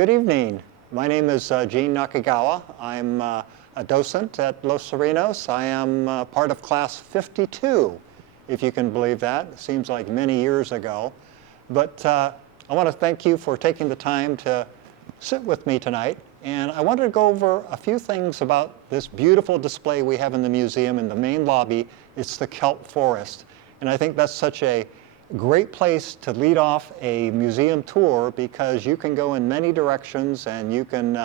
Good evening. My name is Gene Nakagawa. I'm a docent at Los Serenos. I am part of class 52, if you can believe that. It seems like many years ago. But I want to thank you for taking the time to sit with me tonight. And I wanted to go over a few things about this beautiful display we have in the museum in the main lobby. It's the kelp forest. And I think that's such a great place to lead off a museum tour because you can go in many directions and you can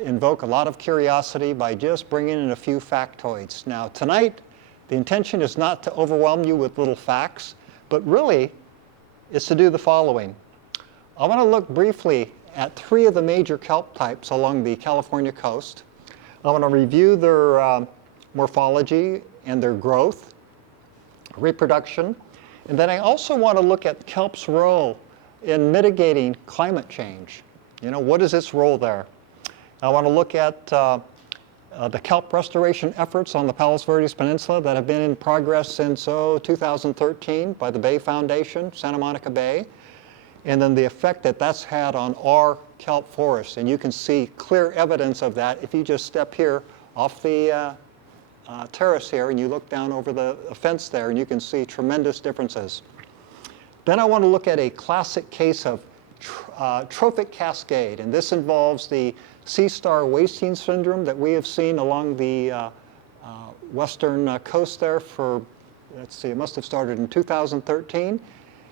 invoke a lot of curiosity by just bringing in a few factoids. Now tonight, the intention is not to overwhelm you with little facts, but really it's to do the following. I want to look briefly at 3 of the major kelp types along the California coast. I want to review their morphology and their growth, reproduction, and then I also want to look at kelp's role in mitigating climate change. You know, what is its role there? I want to look at the kelp restoration efforts on the Palos Verdes Peninsula that have been in progress since 2013 by the Bay Foundation, Santa Monica Bay, and then the effect that that's had on our kelp forests. And you can see clear evidence of that if you just step here off the terrace here and you look down over the fence there and you can see tremendous differences. Then I want to look at a classic case of trophic cascade, and this involves the sea star wasting syndrome that we have seen along the western coast there for, let's see, it must have started in 2013,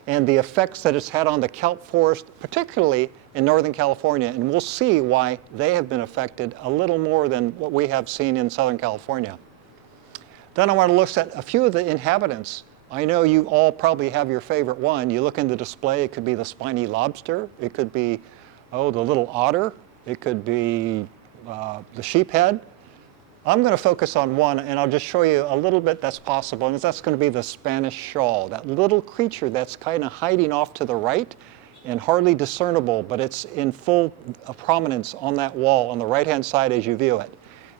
and the effects that it's had on the kelp forest, particularly in Northern California, and we'll see why they have been affected a little more than what we have seen in Southern California. Then I want to look at a few of the inhabitants. I know you all probably have your favorite one. You look in the display, it could be the spiny lobster, it could be, the little otter, it could be the sheephead. I'm going to focus on one, and I'll just show you a little bit that's possible, and that's going to be the Spanish shawl, that little creature that's kind of hiding off to the right and hardly discernible, but it's in full prominence on that wall on the right-hand side as you view it.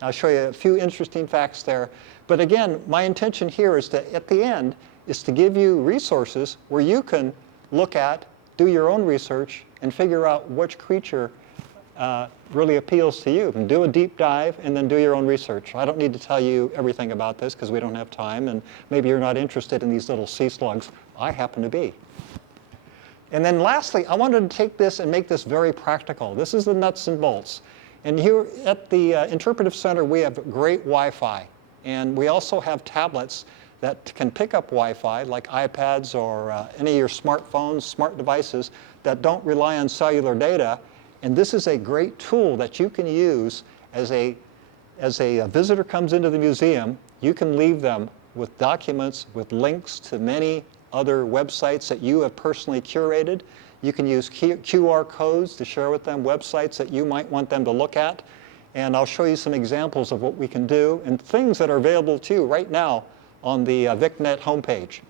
I'll show you a few interesting facts there. But again, my intention here is to, at the end, is to give you resources where you can look at, do your own research, and figure out which creature really appeals to you. And do a deep dive, and then do your own research. I don't need to tell you everything about this because we don't have time, and maybe you're not interested in these little sea slugs. I happen to be. And then lastly, I wanted to take this and make this very practical. This is the nuts and bolts. And here at the Interpretive Center, we have great Wi-Fi. And we also have tablets that can pick up Wi-Fi, like iPads or any of your smartphones, smart devices that don't rely on cellular data. And this is a great tool that you can use as a visitor comes into the museum. You can leave them with documents, with links to many other websites that you have personally curated. You can use QR codes to share with them websites that you might want them to look at. And I'll show you some examples of what we can do and things that are available to you right now on the VicNet homepage.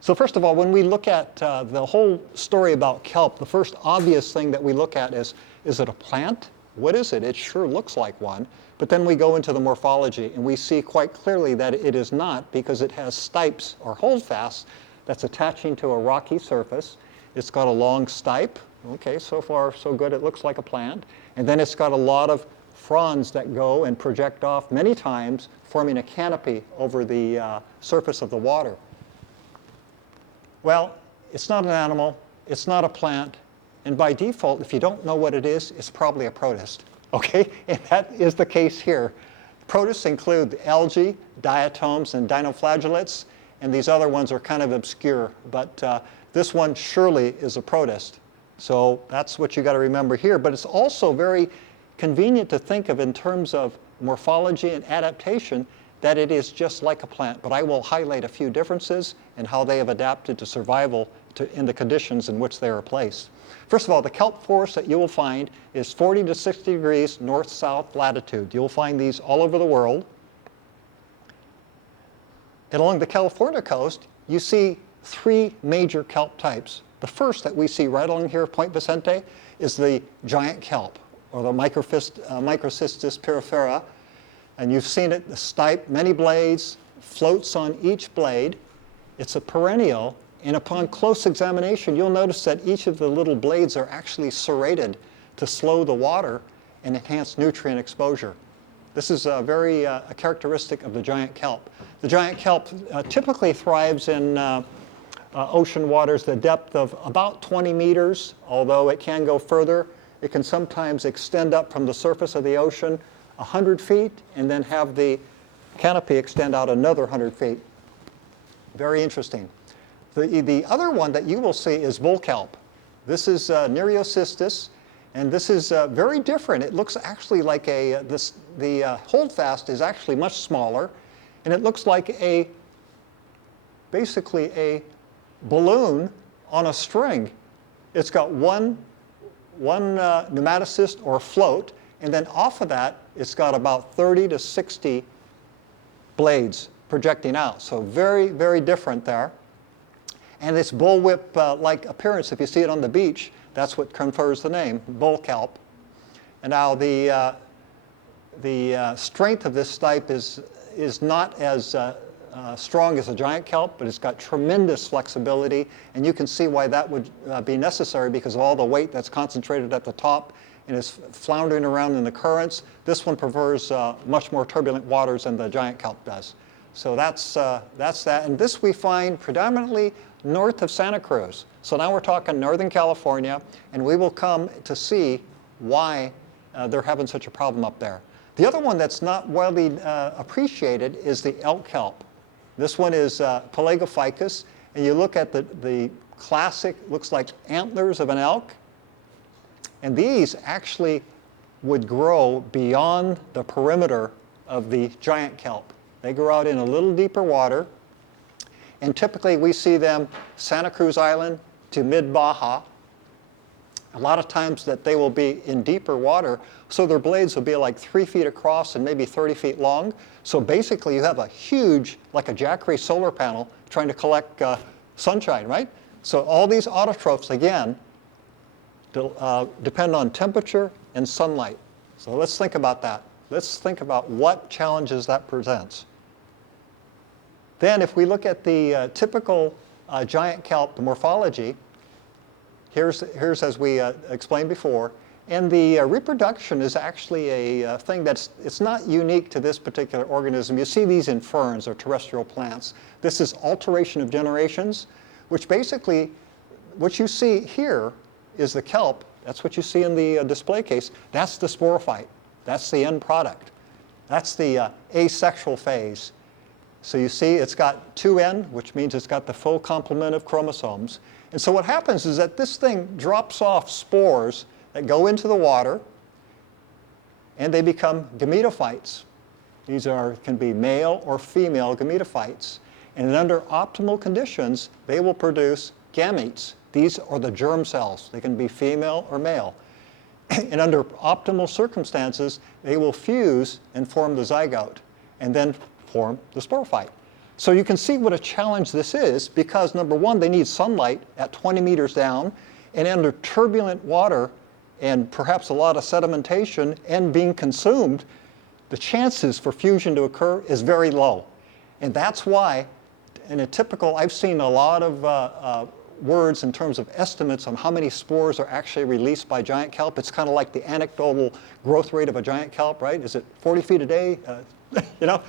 So first of all, when we look at the whole story about kelp, the first obvious thing that we look at is it a plant? What is it? It sure looks like one. But then we go into the morphology, and we see quite clearly that it is not, because it has stipes or holdfasts that's attaching to a rocky surface. It's got a long stipe. Okay, so far so good. It looks like a plant. And then it's got a lot of fronds that go and project off many times, forming a canopy over the surface of the water. Well, it's not an animal. It's not a plant. And by default, if you don't know what it is, it's probably a protist. Okay, and that is the case here. Protists include algae, diatoms, and dinoflagellates. And these other ones are kind of obscure. But this one surely is a protist. So that's what you got to remember here. But it's also very convenient to think of in terms of morphology and adaptation that it is just like a plant. But I will highlight a few differences and how they have adapted to survival in the conditions in which they are placed. First of all, the kelp forest that you will find is 40 to 60 degrees north-south latitude. You'll find these all over the world. And along the California coast, you see 3 major kelp types. The first that we see right along here at Point Vicente is the giant kelp, or the Microcystis pyrifera. And you've seen it, the stipe, many blades, floats on each blade. It's a perennial, And upon close examination, you'll notice that each of the little blades are actually serrated to slow the water and enhance nutrient exposure. This is very a characteristic of the giant kelp. The giant kelp typically thrives in ocean waters the depth of about 20 meters, although it can go further. It can sometimes extend up from the surface of the ocean 100 feet and then have the canopy extend out another 100 feet. Very interesting. The other one that you will see is bull kelp. This is Nereocystis, and this is very different. It looks actually like the holdfast is actually much smaller, and it looks like basically a balloon on a string. It's got one pneumaticist or float, and then off of that, it's got about 30 to 60 blades projecting out. So very, very different there. And this bullwhip-like appearance, if you see it on the beach, that's what confers the name, bull kelp. And now the strength of this stipe is not as strong as a giant kelp, but it's got tremendous flexibility, and you can see why that would be necessary because of all the weight that's concentrated at the top and is floundering around in the currents. This one prefers much more turbulent waters than the giant kelp does. So that's that, and this we find predominantly north of Santa Cruz. So now we're talking Northern California, and we will come to see why they're having such a problem up there. The other one that's not widely appreciated is the elk kelp. This one is Pelagophycus, and you look at the classic, looks like antlers of an elk, and these actually would grow beyond the perimeter of the giant kelp. They grow out in a little deeper water, and typically we see them Santa Cruz Island to mid-Baja. A lot of times that they will be in deeper water, so their blades will be like 3 feet across and maybe 30 feet long. So basically you have a huge, like a Jackery solar panel trying to collect sunshine, right? So all these autotrophs, again, depend on temperature and sunlight. So let's think about that. Let's think about what challenges that presents. Then if we look at the typical giant kelp, the morphology, here's as we explained before, and the reproduction is actually a thing it's not unique to this particular organism. You see these in ferns or terrestrial plants. This is alteration of generations, which basically, what you see here is the kelp. That's what you see in the display case. That's the sporophyte. That's the end product. That's the asexual phase. So you see it's got 2N, which means it's got the full complement of chromosomes. And so what happens is that this thing drops off spores that go into the water, and they become gametophytes. These can be male or female gametophytes. And under optimal conditions, they will produce gametes. These are the germ cells. They can be female or male. And under optimal circumstances, they will fuse and form the zygote, and then form the sporophyte. So you can see what a challenge this is because, number one, they need sunlight at 20 meters down, and under turbulent water and perhaps a lot of sedimentation and being consumed, the chances for fusion to occur is very low. And that's why, in a typical, I've seen a lot of words in terms of estimates on how many spores are actually released by giant kelp. It's kind of like the anecdotal growth rate of a giant kelp, right? Is it 40 feet a day? You know?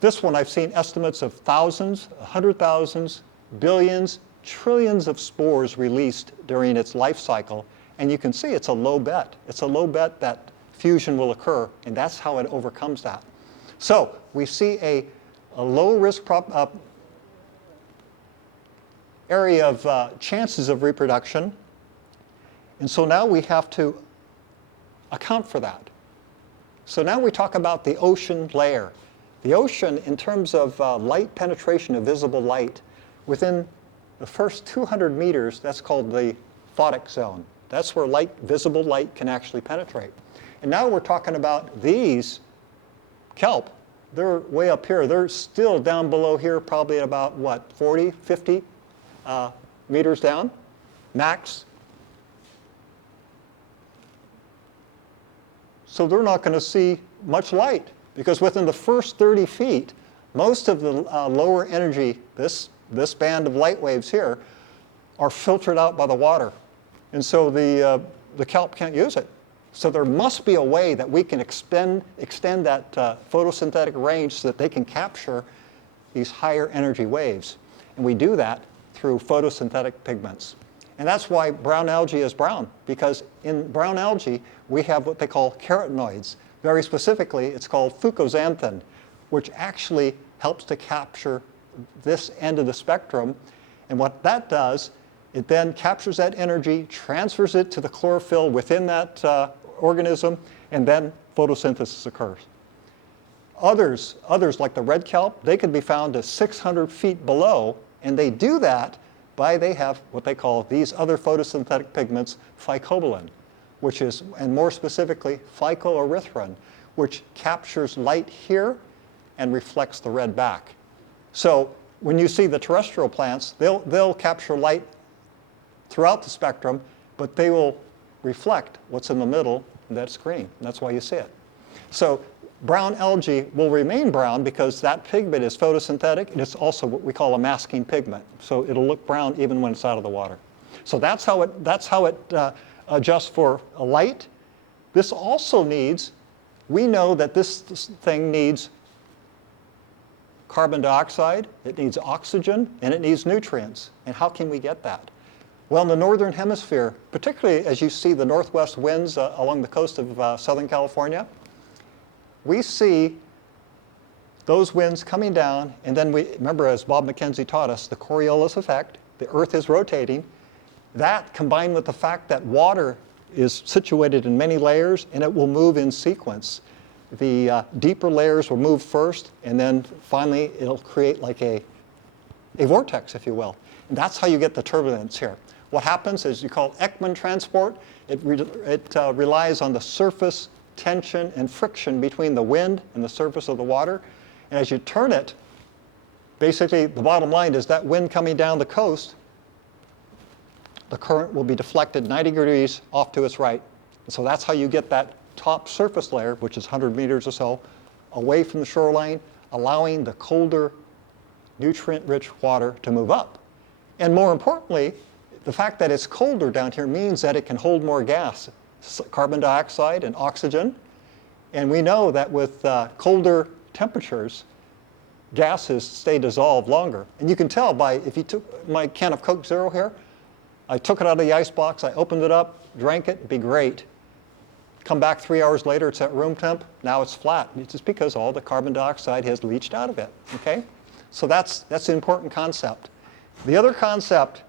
This one I've seen estimates of thousands, 100,000s, billions, trillions of spores released during its life cycle. And you can see it's a low bet. It's a low bet that fusion will occur, and that's how it overcomes that. So we see a low risk area of chances of reproduction. And so now we have to account for that. So now we talk about the ocean layer. The ocean, in terms of light penetration of visible light, within the first 200 meters, that's called the Photic Zone. That's where visible light can actually penetrate. And now we're talking about these kelp. They're way up here. They're still down below here, probably at about, what, 40, 50 meters down, max. So they're not going to see much light because within the first 30 feet, most of the lower energy, this this band of light waves here, are filtered out by the water. And so the kelp can't use it. So there must be a way that we can extend that photosynthetic range so that they can capture these higher energy waves. And we do that through photosynthetic pigments. And that's why brown algae is brown, because in brown algae, we have what they call carotenoids. Very specifically, it's called fucoxanthin, which actually helps to capture this end of the spectrum. And what that does, it then captures that energy, transfers it to the chlorophyll within that organism, and then photosynthesis occurs. Others like the red kelp, they can be found to 600 feet below, and they do that by they have what they call these other photosynthetic pigments, phycobilin, which is, and more specifically, phycoerythrin, which captures light here and reflects the red back. So when you see the terrestrial plants, they'll capture light throughout the spectrum, but they will reflect what's in the middle, and that's green. That's why you see it. So brown algae will remain brown because that pigment is photosynthetic, and it's also what we call a masking pigment. So it'll look brown even when it's out of the water. So that's how it adjusts for light. This also needs, we know that this thing needs carbon dioxide, it needs oxygen, and it needs nutrients. And how can we get that? Well, in the northern hemisphere, particularly as you see the northwest winds along the coast of Southern California, we see those winds coming down, and then we, remember as Bob McKenzie taught us, the Coriolis effect, the Earth is rotating. That combined with the fact that water is situated in many layers and it will move in sequence. The deeper layers will move first, and then finally it'll create like a vortex, if you will. And that's how you get the turbulence here. What happens is you call Ekman transport. It relies on the surface tension and friction between the wind and the surface of the water. And as you turn it, basically the bottom line is that wind coming down the coast, the current will be deflected 90 degrees off to its right. And so that's how you get that top surface layer, which is 100 meters or so, away from the shoreline, allowing the colder, nutrient-rich water to move up. And more importantly, the fact that it's colder down here means that it can hold more gas, carbon dioxide and oxygen. And we know that with colder temperatures, gases stay dissolved longer. And you can tell by, if you took my can of Coke Zero here, I took it out of the ice box, I opened it up, drank it, it'd be great. Come back 3 hours later, it's at room temp, now it's flat. It's just because all the carbon dioxide has leached out of it, okay? So that's an important concept. The other concept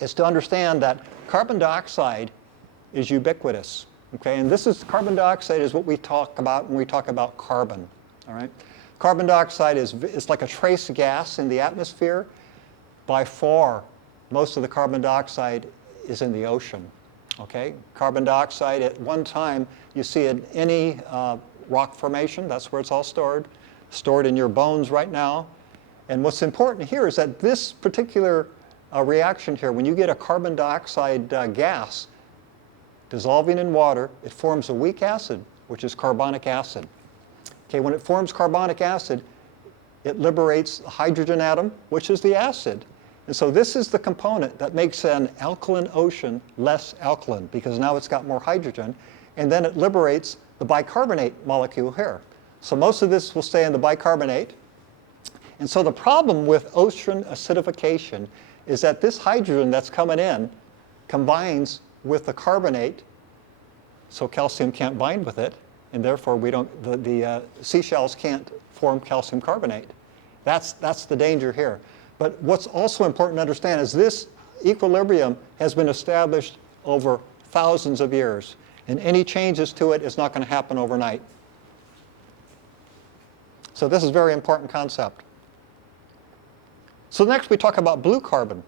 is to understand that carbon dioxide is ubiquitous, okay? And carbon dioxide is what we talk about when we talk about carbon, all right? Carbon dioxide is like a trace gas in the atmosphere. By far, most of the carbon dioxide is in the ocean, okay? Carbon dioxide, at one time, you see in any rock formation, that's where it's all stored in your bones right now. And what's important here is that this particular reaction here, when you get a carbon dioxide gas dissolving in water, it forms a weak acid, which is carbonic acid. Okay, when it forms carbonic acid, it liberates the hydrogen atom, which is the acid. And so this is the component that makes an alkaline ocean less alkaline, because now it's got more hydrogen, and then it liberates the bicarbonate molecule here. So most of this will stay in the bicarbonate. And so the problem with ocean acidification is that this hydrogen that's coming in combines with the carbonate, so calcium can't bind with it, and therefore the seashells can't form calcium carbonate. That's the danger here. But what's also important to understand is this equilibrium has been established over thousands of years, and any changes to it is not going to happen overnight. So this is a very important concept. So next we talk about blue carbon.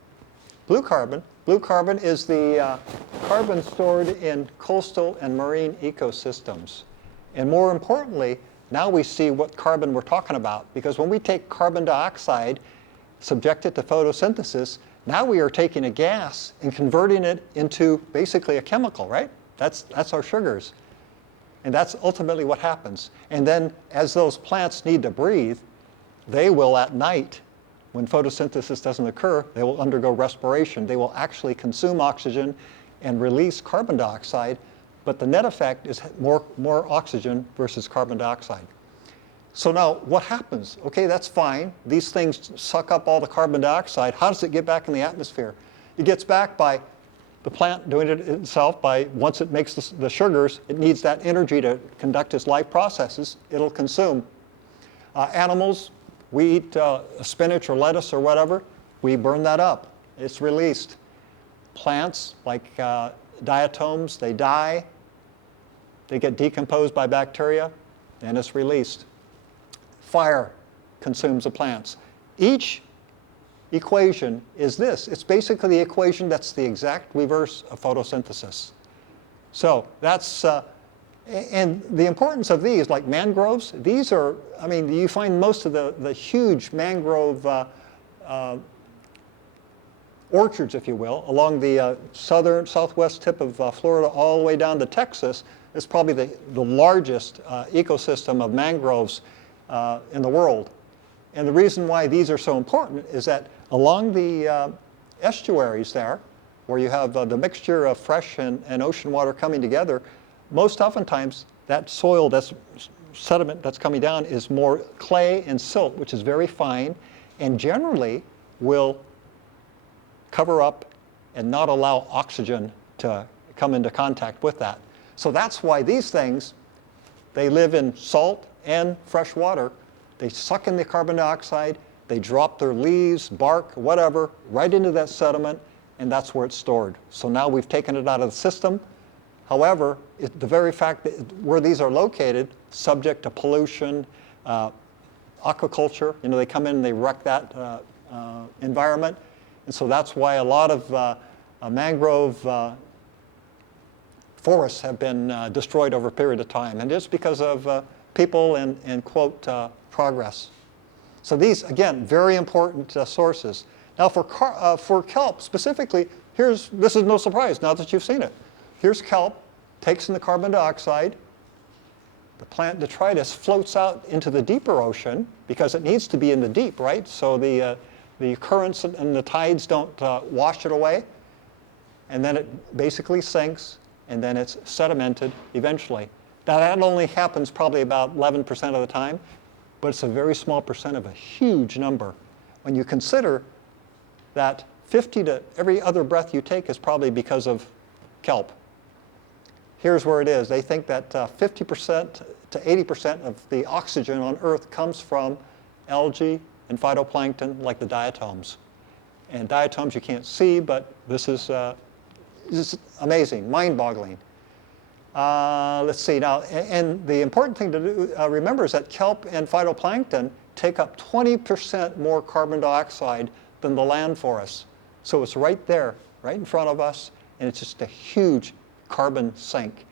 Blue carbon is the carbon stored in coastal and marine ecosystems. And more importantly, now we see what carbon we're talking about, because when we take carbon dioxide, subject it to photosynthesis, now we are taking a gas and converting it into basically a chemical, right? That's our sugars. And that's ultimately what happens. And then as those plants need to breathe, they will at night, when photosynthesis doesn't occur, they will undergo respiration. They will actually consume oxygen and release carbon dioxide, but the net effect is more oxygen versus carbon dioxide. So now what happens? Okay, that's fine. These things suck up all the carbon dioxide. How does it get back in the atmosphere? It gets back by the plant doing it itself. Once it makes the sugars, it needs that energy to conduct its life processes. It'll consume. Animals, we eat spinach or lettuce or whatever. We burn that up. It's released. Plants, like diatoms, they die. They get decomposed by bacteria, and it's released. Fire consumes the plants. Each equation is this. It's basically the equation that's the exact reverse of photosynthesis. So that's, and the importance of these, like mangroves, these are, I mean, you find most of the huge mangrove orchards, if you will, along the southwest tip of Florida all the way down to Texas. It's probably the largest ecosystem of mangroves in the world. And the reason why these are so important is that along the estuaries there, where you have the mixture of fresh and ocean water coming together, most oftentimes that soil, that's sediment that's coming down, is more clay and silt, which is very fine, and generally will cover up and not allow oxygen to come into contact with that. So that's why these things, they live in salt and fresh water. They suck in the carbon dioxide, they drop their leaves, bark, whatever, right into that sediment, and that's where it's stored. So now we've taken it out of the system. However, the very fact that where these are located, subject to pollution, aquaculture, they come in and they wreck that environment. And so that's why a lot of mangrove forests have been destroyed over a period of time, and just because of people and quote, progress. So these, again, very important sources. Now for kelp specifically, this is no surprise now that you've seen it. Here's kelp, takes in the carbon dioxide. The plant detritus floats out into the deeper ocean because it needs to be in the deep, right? So the currents and the tides don't wash it away. And then it basically sinks, and then it's sedimented eventually. Now that only happens probably about 11% of the time, but it's a very small percent of a huge number. When you consider that 50 to every other breath you take is probably because of kelp. Here's where it is. They think that 50% to 80% of the oxygen on Earth comes from algae and phytoplankton like the diatoms. And diatoms you can't see, but this is amazing, mind-boggling. Let's see now, and the important thing to do, remember is that kelp and phytoplankton take up 20% more carbon dioxide than the land forests. So it's right there, right in front of us, and it's just a huge carbon sink.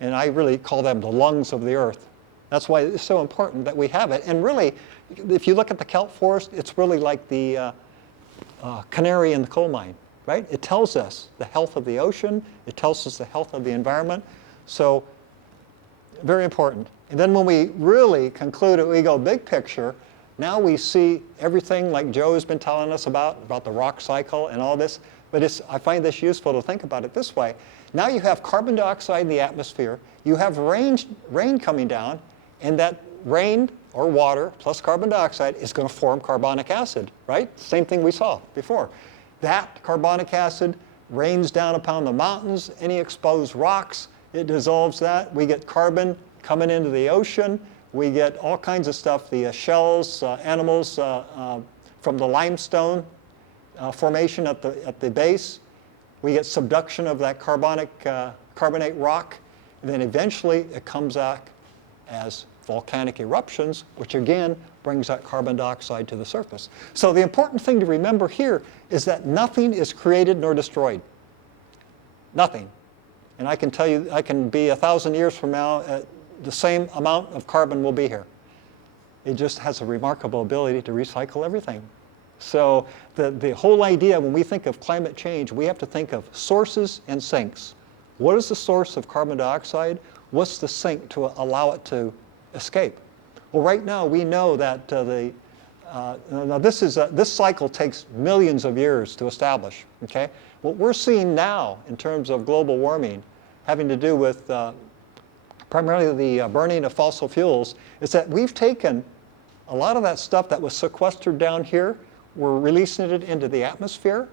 And I really call them the lungs of the earth. That's why it's so important that we have it. And really, if you look at the kelp forest, it's really like the canary in the coal mine, right? It tells us the health of the ocean. It tells us the health of the environment. So very important. And then when we really conclude it, we go big picture. Now we see everything like Joe has been telling us about the rock cycle and all this. But I find this useful to think about it this way. Now you have carbon dioxide in the atmosphere. You have rain coming down, and that rain or water plus carbon dioxide is going to form carbonic acid, right? Same thing we saw before. That carbonic acid rains down upon the mountains, any exposed rocks, it dissolves that. We get carbon coming into the ocean. We get all kinds of stuff, the shells, animals from the limestone formation at the base. We get subduction of that carbonate rock. And then eventually it comes back as volcanic eruptions, which again brings that carbon dioxide to the surface. So the important thing to remember here is that nothing is created nor destroyed. Nothing. And I can tell you, I can be 1,000 years from now, the same amount of carbon will be here. It just has a remarkable ability to recycle everything. So the whole idea, when we think of climate change, we have to think of sources and sinks. What is the source of carbon dioxide? What's the sink to allow it to escape? Well, right now we know that the Now this cycle takes millions of years to establish, okay? What we're seeing now in terms of global warming, having to do with primarily the burning of fossil fuels, is that we've taken a lot of that stuff that was sequestered down here, we're releasing it into the atmosphere,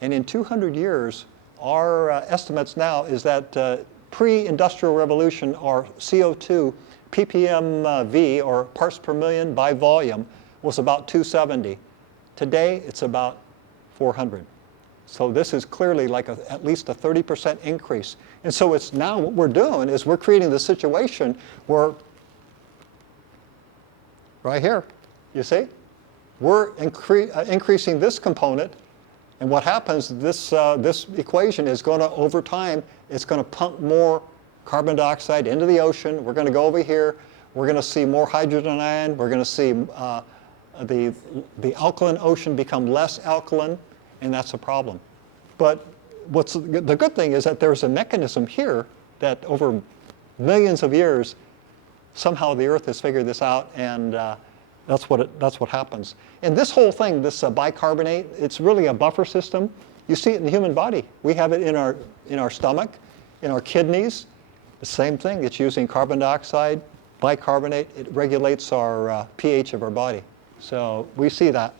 and in 200 years, our estimates now is that pre-industrial revolution, our CO2 ppmv, or parts per million by volume, was about 270. Today, it's about 400. So this is clearly like at least a 30% increase. And so it's now what we're doing is we're creating the situation where, right here, you see, we're increasing this component. And what happens, this equation is going to, over time, it's going to pump more carbon dioxide into the ocean. We're going to go over here. We're going to see more hydrogen ion. We're going to see the alkaline ocean become less alkaline, and that's a problem. But the good thing is that there's a mechanism here that over millions of years, somehow the Earth has figured this out, and that's what happens. And this whole thing, this bicarbonate, it's really a buffer system. You see it in the human body. We have it in our stomach, in our kidneys. The same thing. It's using carbon dioxide, bicarbonate. It regulates our pH of our body. So we see that.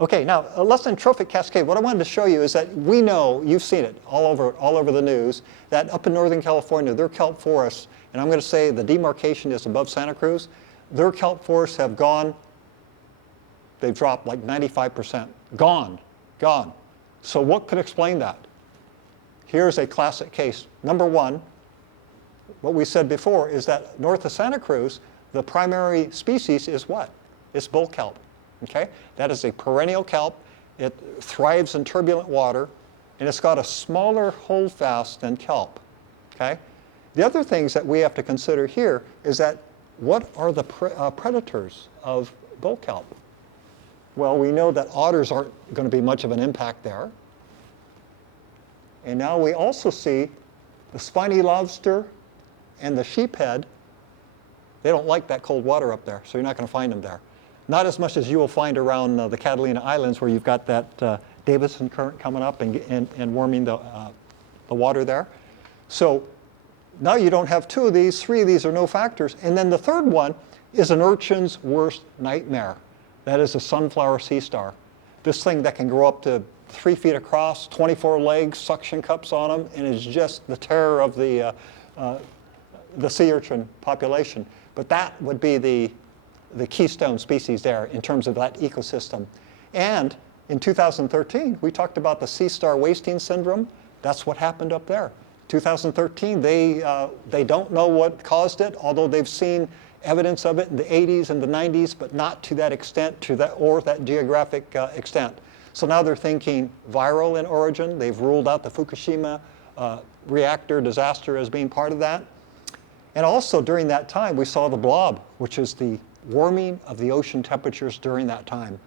Okay, now a less than trophic cascade. What I wanted to show you is that we know, you've seen it all over the news, that up in Northern California, their kelp forests, and I'm going to say the demarcation is above Santa Cruz, their kelp forests have gone, they've dropped like 95%. Gone. So what could explain that? Here's a classic case. Number one, what we said before is that north of Santa Cruz, the primary species is what? It's bull kelp. Okay? That is a perennial kelp. It thrives in turbulent water, and it's got a smaller holdfast than kelp. Okay? The other things that we have to consider here is that what are the predators of bull kelp? Well, we know that otters aren't going to be much of an impact there. And now we also see the spiny lobster and the sheephead. They don't like that cold water up there, so you're not going to find them there. Not as much as you will find around the Catalina Islands, where you've got that Davison current coming up and warming the water there. So now you don't have two of these. Three of these are no factors. And then the third one is an urchin's worst nightmare. That is a sunflower sea star. This thing that can grow up to 3 feet across, 24 legs, suction cups on them, and is just the terror of the sea urchin population. But that would be the keystone species there in terms of that ecosystem. And in 2013, we talked about the sea star wasting syndrome. That's what happened up there. 2013, they don't know what caused it, although they've seen evidence of it in the 80s and the 90s, but not to that extent, or that geographic extent. So now they're thinking viral in origin. They've ruled out the Fukushima reactor disaster as being part of that. And also during that time, we saw the blob, which is the warming of the ocean temperatures during that time.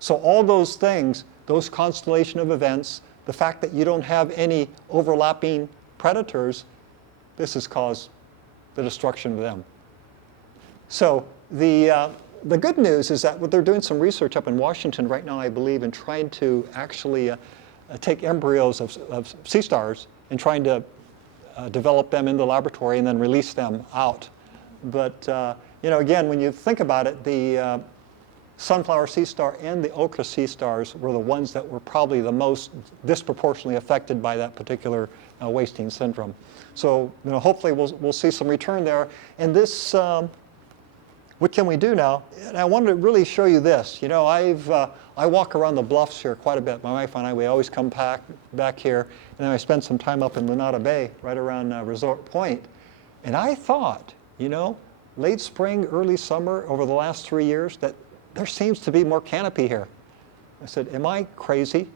So all those things, those constellation of events, the fact that you don't have any overlapping predators, this has caused the destruction of them. So the good news is that they're doing some research up in Washington right now, I believe, in trying to actually take embryos of sea stars and trying to develop them in the laboratory and then release them out. But again, when you think about it, the sunflower sea star and the ochre sea stars were the ones that were probably the most disproportionately affected by that particular wasting syndrome. So hopefully we'll see some return there. And this, what can we do now? And I wanted to really show you this. I walk around the bluffs here quite a bit. My wife and I, we always come back here, and then I spend some time up in Lunada Bay, right around Resort Point. And I thought, late spring, early summer, over the last 3 years, that there seems to be more canopy here. I said, am I crazy?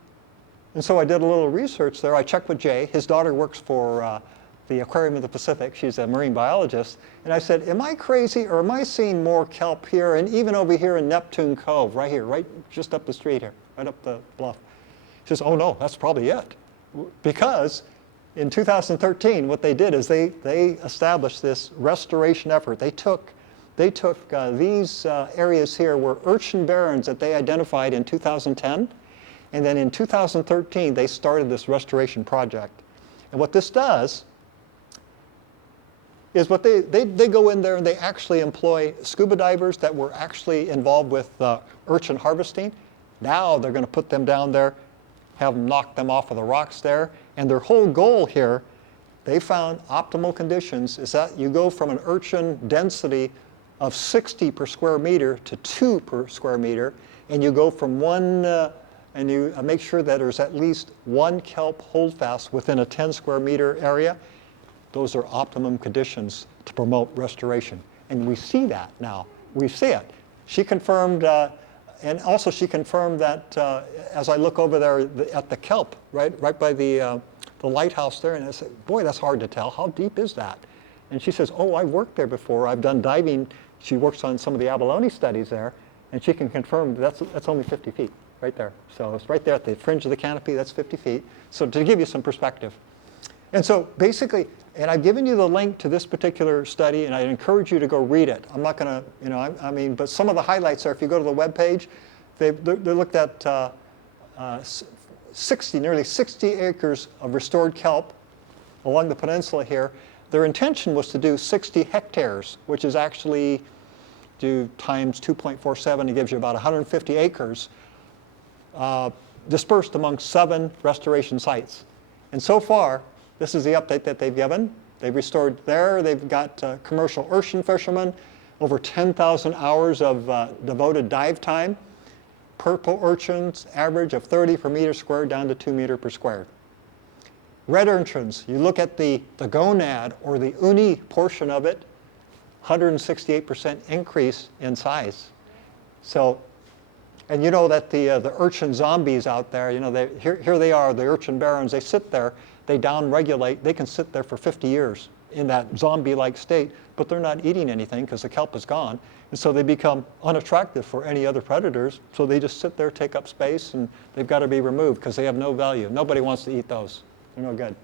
And so I did a little research there. I checked with Jay. His daughter works for the Aquarium of the Pacific. She's a marine biologist. And I said, am I crazy, or am I seeing more kelp here, and even over here in Neptune Cove, right here, right just up the street here, right up the bluff? She says, oh no, that's probably it. Because in 2013, what they did is they established this restoration effort. They took they took these areas here were urchin barrens that they identified in 2010. And then in 2013, they started this restoration project. And what this does is what they go in there and they actually employ scuba divers that were actually involved with urchin harvesting. Now they're going to put them down there, have them knock them off of the rocks there. And their whole goal here, they found optimal conditions, is that you go from an urchin density of 60 per square meter to 2 per square meter. And you go from one, and you make sure that there's at least one kelp holdfast within a 10 square meter area. Those are optimum conditions to promote restoration. And we see that now. We see it. She confirmed, and also she confirmed that as I look over there at the kelp, right by the lighthouse there, and I said, boy, that's hard to tell. How deep is that? And she says, oh, I've worked there before. I've done diving. She works on some of the abalone studies there, and she can confirm that's only 50 feet right there. So it's right there at the fringe of the canopy. That's 50 feet. So to give you some perspective. And so basically, and I've given you the link to this particular study, and I encourage you to go read it. I'm not going to, I mean, but some of the highlights are, if you go to the web page, they looked at nearly 60 acres of restored kelp along the peninsula here. Their intention was to do 60 hectares, which is actually do times 2.47, it gives you about 150 acres dispersed among 7 restoration sites. And so far, this is the update that they've given. They've restored there. They've got commercial urchin fishermen, over 10,000 hours of devoted dive time. Purple urchins, average of 30 per meter squared down to 2 meter per squared. Red urchins, you look at the gonad or the uni portion of it, 168% increase in size. So, and you know that the urchin zombies out there, you know, here they are, the urchin barons, they sit there. They down-regulate. They can sit there for 50 years in that zombie-like state, but they're not eating anything because the kelp is gone. And so they become unattractive for any other predators. So they just sit there, take up space, and they've got to be removed because they have no value. Nobody wants to eat those. They're no good.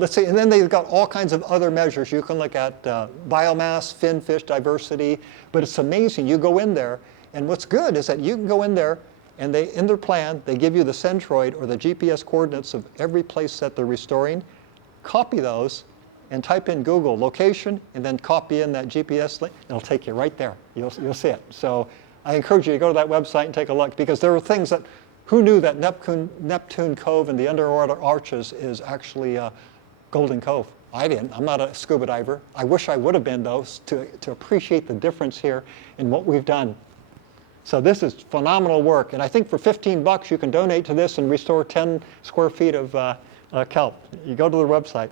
Let's see, and then they've got all kinds of other measures. You can look at biomass, fin fish diversity, but it's amazing. You go in there, and what's good is that you can go in there, and they, in their plan, they give you the centroid or the GPS coordinates of every place that they're restoring. Copy those and type in Google location and then copy in that GPS link. It'll take you right there. You'll see it. So I encourage you to go to that website and take a look, because there are things that, who knew that Neptune Cove and the underwater arches is actually Golden Cove? I didn't. I'm not a scuba diver. I wish I would have been, though, to appreciate the difference here in what we've done. So this is phenomenal work, and I think for $15 you can donate to this and restore 10 square feet of kelp. You go to the website.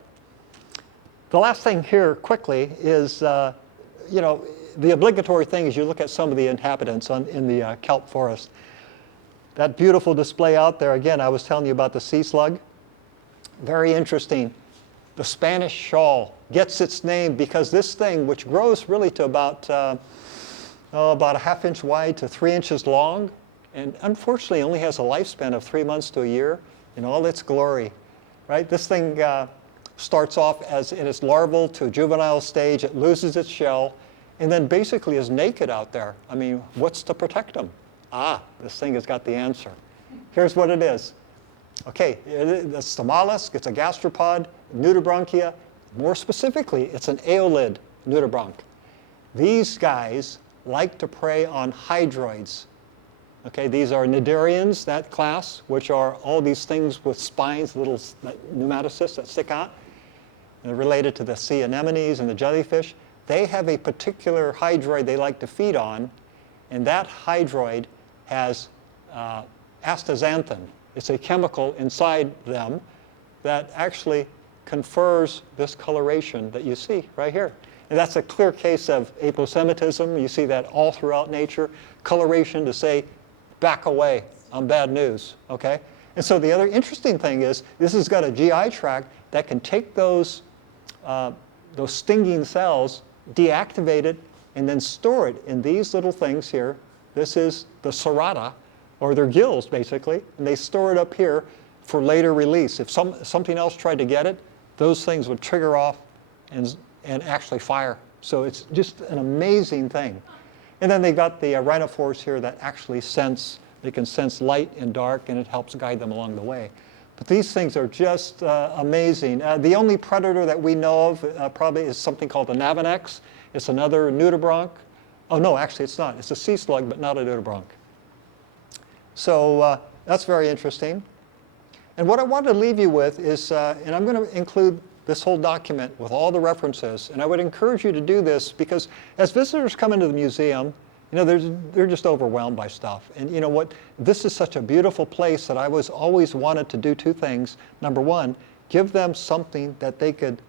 The last thing here quickly is, you know, the obligatory thing is you look at some of the inhabitants in the kelp forest. That beautiful display out there, again, I was telling you about the sea slug. Very interesting. The Spanish shawl gets its name because this thing, which grows really to about a ½ inch wide to 3 inches long, and unfortunately only has a lifespan of 3 months to a year in all its glory, right? This thing starts off as in its larval to juvenile stage. It loses its shell and then basically is naked out there. I mean, what's to protect them? This thing has got the answer. Here's what it is. Okay, it's a mollusk, it's a gastropod, nudibranchia. More specifically, it's an aeolid nudibranch. These guys like to prey on hydroids. Okay, these are cnidarians, that class, which are all these things with spines, little pneumatocysts that stick out. They're related to the sea anemones and the jellyfish. They have a particular hydroid they like to feed on, and that hydroid has astaxanthin. It's a chemical inside them that actually confers this coloration that you see right here. And that's a clear case of aposematism. You see that all throughout nature. Coloration to say, back away, I'm bad news, okay? And so the other interesting thing is, this has got a GI tract that can take those stinging cells, deactivate it, and then store it in these little things here. This is the serrata, or their gills, basically, and they store it up here for later release. If something else tried to get it, those things would trigger off and actually fire. So it's just an amazing thing. And then they got the rhinophores here that actually sense, they can sense light and dark, and it helps guide them along the way. But these things are just amazing. The only predator that we know of probably is something called the Navinax. It's another nudibranch. Oh no, actually it's not. It's a sea slug, but not a nudibranch. So that's very interesting. And what I wanted to leave you with is, and I'm going to include this whole document with all the references, and I would encourage you to do this because as visitors come into the museum, you know, they're just overwhelmed by stuff. And you know what? This is such a beautiful place that I was always wanted to do two things. Number one, give them something that they could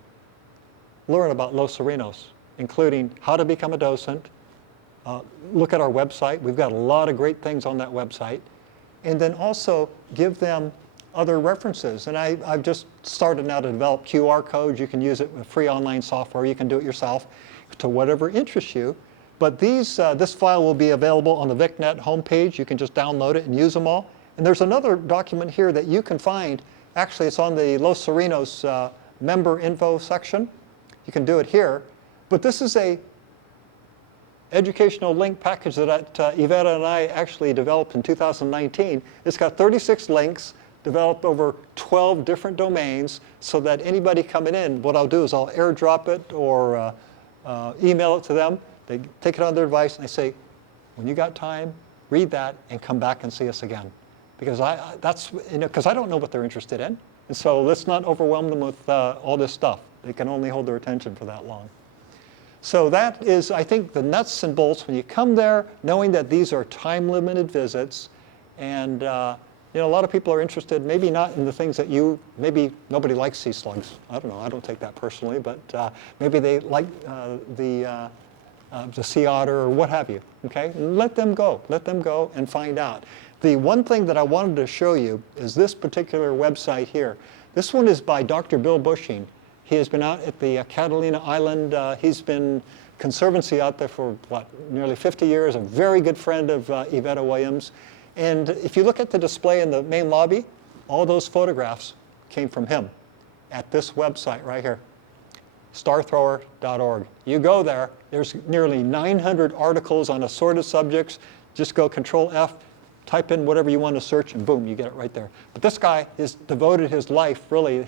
learn about Los Serenos, including how to become a docent. Look at our website. We've got a lot of great things on that website. And then also give them other references. And I've just started now to develop QR codes. You can use it with free online software. You can do it yourself to whatever interests you. But this file will be available on the VicNet homepage. You can just download it and use them all. And there's another document here that you can find. Actually, it's on the Los Serenos member info section. You can do it here. But this is a educational link package that Iveta and I actually developed in 2019. It's got 36 links developed over 12 different domains so that anybody coming in, what I'll do is I'll airdrop it or email it to them. They take it on their device and they say, when you got time, read that and come back and see us again. Because I don't know what they're interested in. And so let's not overwhelm them with all this stuff. They can only hold their attention for that long. So that is, I think, the nuts and bolts when you come there, knowing that these are time-limited visits. And you know, a lot of people are interested, maybe not in the things that maybe nobody likes sea slugs. I don't know, I don't take that personally, but maybe they like the sea otter or what have you, okay? Let them go and find out. The one thing that I wanted to show you is this particular website here. This one is by Dr. Bill Bushing. He has been out at the Catalina Island. He's been conservancy out there for, nearly 50 years, a very good friend of Iveta Williams. And if you look at the display in the main lobby, all those photographs came from him at this website right here, starthrower.org. You go there, there's nearly 900 articles on assorted subjects. Just go Control F, type in whatever you want to search, and boom, you get it right there. But this guy has devoted his life, really,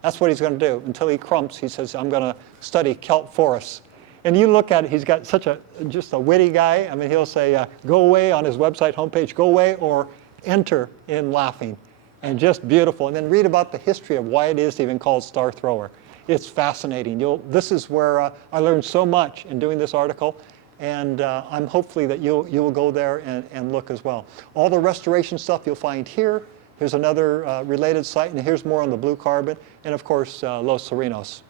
that's what he's going to do. Until he crumps, he says, I'm going to study kelp forests. And you look at it, he's got just a witty guy. I mean, he'll say, go away on his website homepage, go away, or enter in laughing. And just beautiful. And then read about the history of why it is even called Star Thrower. It's fascinating. This is where I learned so much in doing this article. And I'm hopefully that you will go there and look as well. All the restoration stuff you'll find here. Here's another related site, and here's more on the blue carbon. And of course, Los Serenos.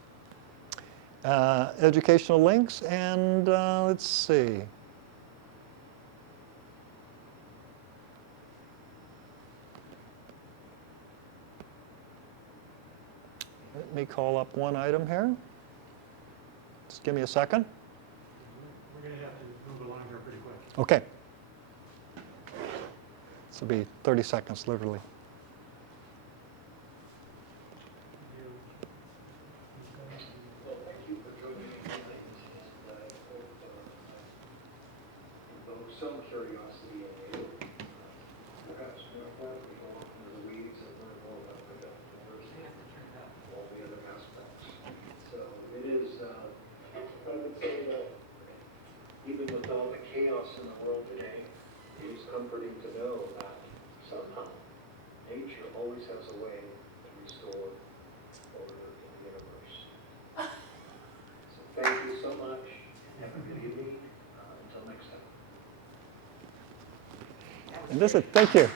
Educational links, and let's see. Let me call up one item here. Just give me a second. We're going to have to move along here pretty quick. Okay. This will be 30 seconds, literally. Some curiosity in you, perhaps more importantly, into the weeds and learn more about the all the other aspects. So it is, I would say that even with all the chaos in the world today, it is comforting to know that somehow nature always has a way to restore order in the universe. So thank you so much. Have a good evening. Until next time. And this is, thank you.